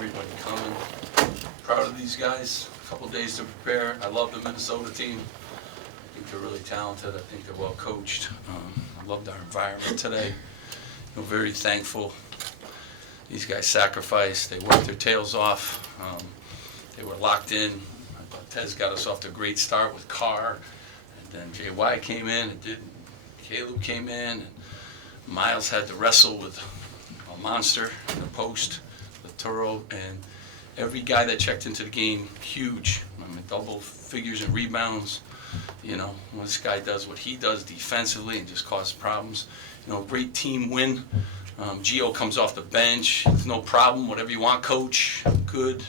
everybody coming. Proud of these guys. A couple days to prepare. I love the Minnesota team. I think they're really talented. I think they're well coached. I loved our environment today. Very thankful. These guys sacrificed. They worked their tails off. They were locked in. I thought Tez got us off to a great start with Carr. And then JY came in and did. Caleb came in. And Miles had to wrestle with a monster in the post, the Turo, and every guy that checked into the game, huge. I mean, double figures in rebounds. When this guy does what he does defensively and just causes problems. Great team win. Gio comes off the bench. It's no problem. Whatever you want, coach. Good.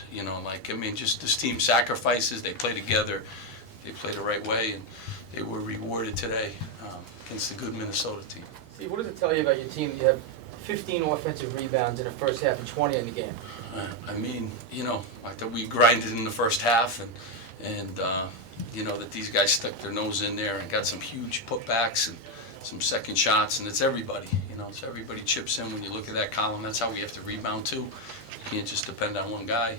Just this team sacrifices. They play together. They play the right way, and they were rewarded today against a good Minnesota team. Steve, what does it tell you about your team? You have 15 offensive rebounds in the first half and 20 in the game. I thought we grinded in the first half, and that these guys stuck their nose in there and got some huge putbacks and some second shots, and it's everybody. It's everybody chips in when you look at that column. That's how we have to rebound too. You can't just depend on one guy.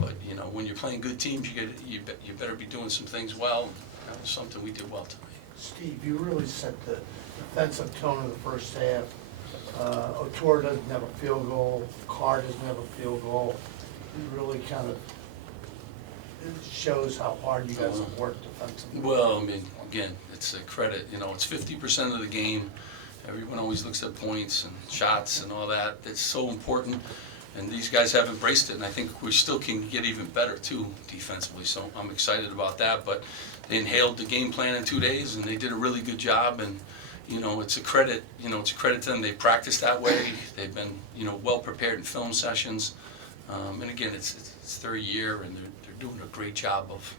But when you're playing good teams, you better be doing some things well. That was something we did well tonight. Steve, you really set the defensive tone of the first half. O'Toole doesn't have a field goal. Carr doesn't have a field goal. It really kind of shows how hard you guys have worked defensively. Well, again, it's a credit. It's 50% of the game. Everyone always looks at points and shots and all that. It's so important, and these guys have embraced it, and I think we still can get even better, too, defensively. So I'm excited about that, but they inhaled the game plan in 2 days, and they did a really good job, and it's a credit. It's a credit to them. They practiced that way. They've been, well prepared in film sessions. And again, it's their year, and they're doing a great job of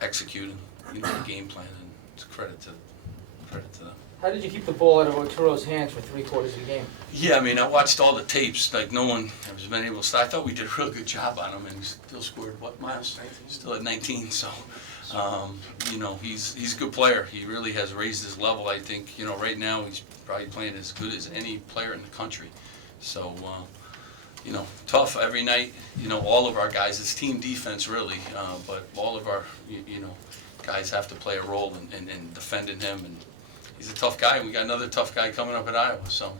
executing, the game plan, and it's a credit to them. How did you keep the ball out of O'Toole's hands for 3/4 of the game? Yeah, I watched all the tapes. Like no one has been able to stop. I thought we did a real good job on him, and he still scored what, Miles? 19. Still at 19. So, he's a good player. He really has raised his level. I think right now he's probably playing as good as any player in the country. So, tough every night. All of our guys. It's team defense really, but all of our guys have to play a role in defending him. And he's a tough guy. We got another tough guy coming up at Iowa. So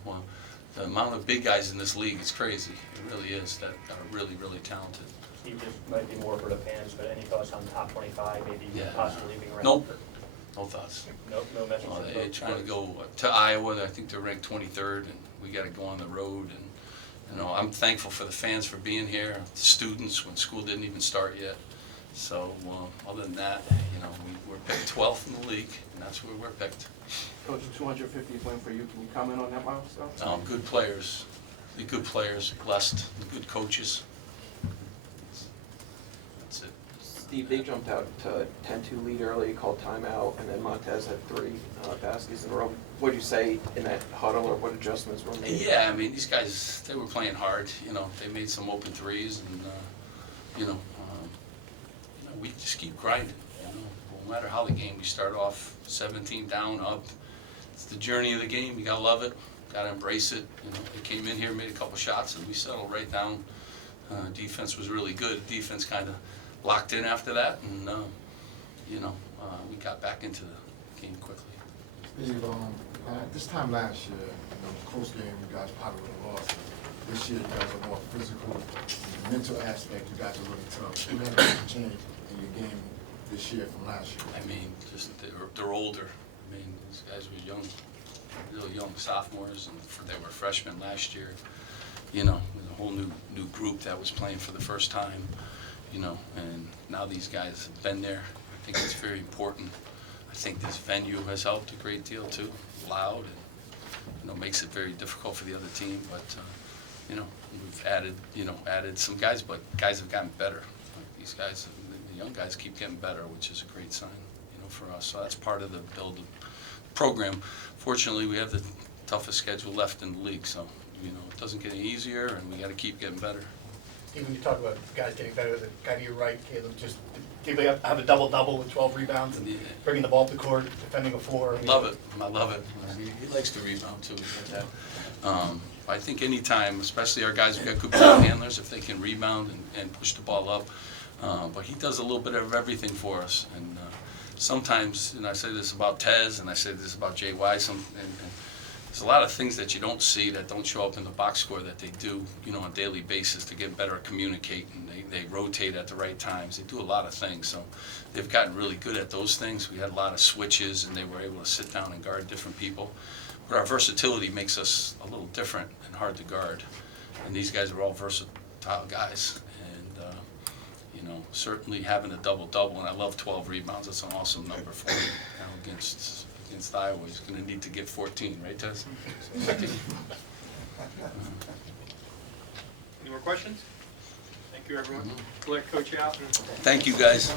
the amount of big guys in this league is crazy. It really is. That are really, really talented. Steve, this might be more for the fans, but any thoughts on top 25, maybe possibly leaving around? Nope. No thoughts. No message. They're trying to go to Iowa. I think they're ranked 23rd, and we got to go on the road. And I'm thankful for the fans for being here, the students when school didn't even start yet. So other than that, we're picked 12th in the league, and that's where we're picked. Coach, the 250th win for you. Can you comment on that milestone? Good players, blessed, good coaches. That's it. Steve, they jumped out to 10-2 lead early, called timeout, and then Montez had 3 baskets in a row. What did you say in that huddle, or what adjustments were made? Yeah, these guys, they were playing hard. They made some open threes, and we just keep grinding. No matter how the game, we start off 17 down, up. It's the journey of the game. You gotta love it. Gotta embrace it. They came in here, made a couple shots, and we settled right down. Defense was really good. Defense kind of locked in after that, and we got back into the game quickly. Steve, this time last year, close game, you guys probably would have lost. This year, you guys are more physical. The mental aspect, you guys are really tough. What has changed in your game this year from last year? Just they're older. These guys were young, really young sophomores, and they were freshmen last year. There's a whole new group that was playing for the first time. And now these guys have been there. I think it's very important. I think this venue has helped a great deal too. Loud, and makes it very difficult for the other team. But we've added some guys, but guys have gotten better. These guys, the young guys, keep getting better, which is a great sign, for us. So that's part of the build program. Fortunately, we have the toughest schedule left in the league, so it doesn't get any easiver, and we got to keep getting better. Steve, when you talk about guys getting better, the guy to your right, Caleb, just have a double-double with 12 rebounds and Yeah. bringing the ball up the court, defending a floor. I mean, Love it, I love it. He likes to rebound too. I think anytime, especially our guys who got good ball handlers, if they can rebound and push the ball up. But he does a little bit of everything for us. And sometimes, and I say this about Tez, and I say this about J.Y., and there's a lot of things that you don't see that don't show up in the box score that they do, on a daily basis to get better at communicating. They rotate at the right times. They do a lot of things. So they've gotten really good at those things. We had a lot of switches, and they were able to sit down and guard different people. But our versatility makes us a little different and hard to guard. And these guys are all versatile guys. And, certainly having a double-double, and I love 12 rebounds. That's an awesome number for him against Iowa. He's going to need to get 14, right, Tess? Any more questions? Thank you, everyone. We'll let Coach out. Thank you, guys.